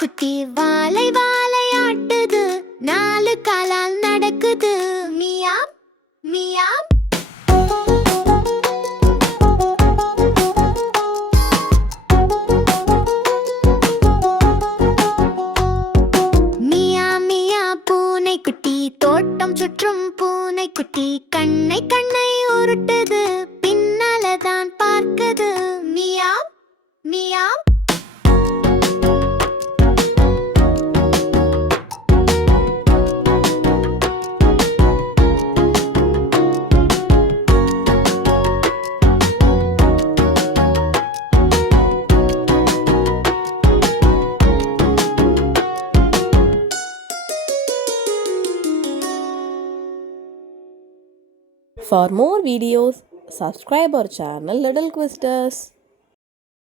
குட்டி வாலை வாலையாட்டுது, நாலு காலால் நடக்குது. Meow meow. மியா மியா பூனைக்குட்டி, தோட்டம் சுற்றும் பூனைக்குட்டி, கண்ணை கண்ணை உருட்டுது, பின்னாலதான் பார்க்குது. Meow meow. For more videos, subscribe our channel Little Quisters.